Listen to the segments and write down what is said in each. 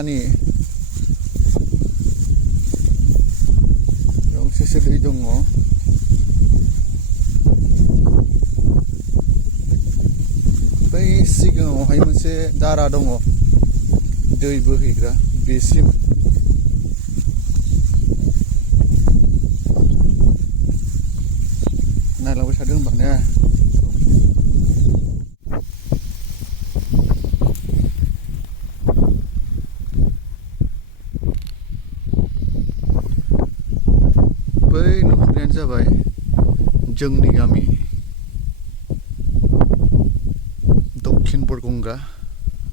दैमानि गंसेसो दै दङ। बै सिगाङावहाय मोनसे दारा दङ दै बोहैग्रा, बेसिम नायलांबाय थादों होनबा ने। बै नुहुरनायानो जाबाय जोंनि गामि दक्षिण बरगंगा,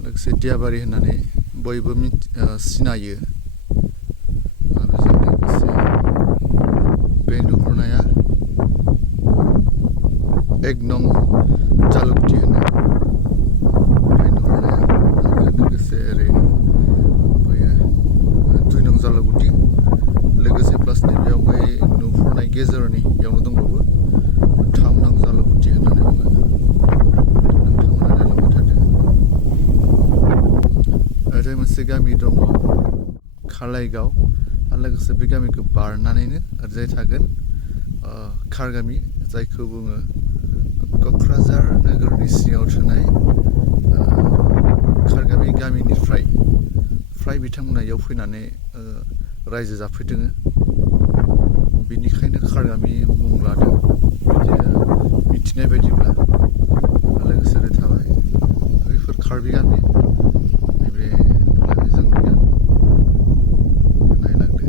लोगोसे दियाबारि होननानै बयबो सिनायो। बेजों लोगोसे बे नुहुरनाया 1 नं जालुकटी होनो बे नुहुरनाया। आरो लोगोसे ओरै बैयो 2 नं जालुकटी, लोगोसे प्लास नैबेयाव बै नुहुरनाय गेजेरनि बेयावनो दंबावो 3 नं जालुकटी होननानै बुङो। नोंथांमोना नायलांबाय थादो। ओरै मोनसे गामि दङ खालाइगाव, आरो लोगोसे बे गामिखौ बारनानैनो ओरैजाय थागोन खारगामि, जायखौ बुङो क'क्राझार नोगोरनि सिङाव थानाय खारगामि गामिनिफ्राय फ्राय बिथांमोना इयाव फैनानै रायजो जाफैदों। बेनिखायनो खारगामि मुं लादों बिदि मिथिनाय बायदिब्ला। लोगोसे ओरै थाबाय बेफोर कार्बि गामि, नैबे जोंनि गामि। नायलांदो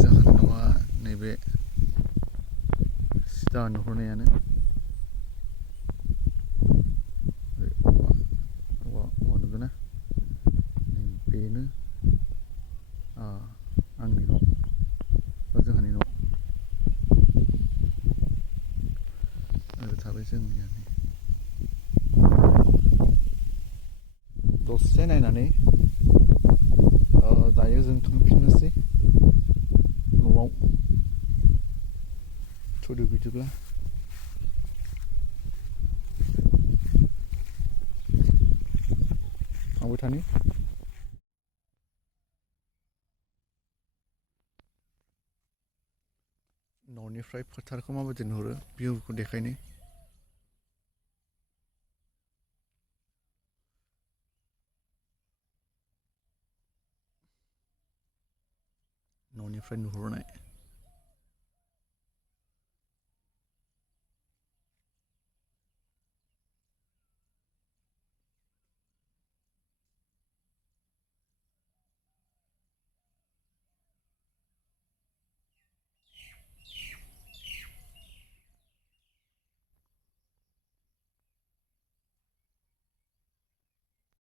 जाहोन नङा नैबे सिदा नुहुरनायानो नुगोना बेनो आंनि न' बा जोंहानि न'। आरो थाबाय जोंनि गामि। दसे नायनानै दायो जों थांफिननोसै न'आव। थुदो बिदिब्ला। थांबाय थानि। न'निफ्राय फोथारखौ माबायदि नुहुरो भिउखौ देखायनि। न'निफ्राय नुहुरनाय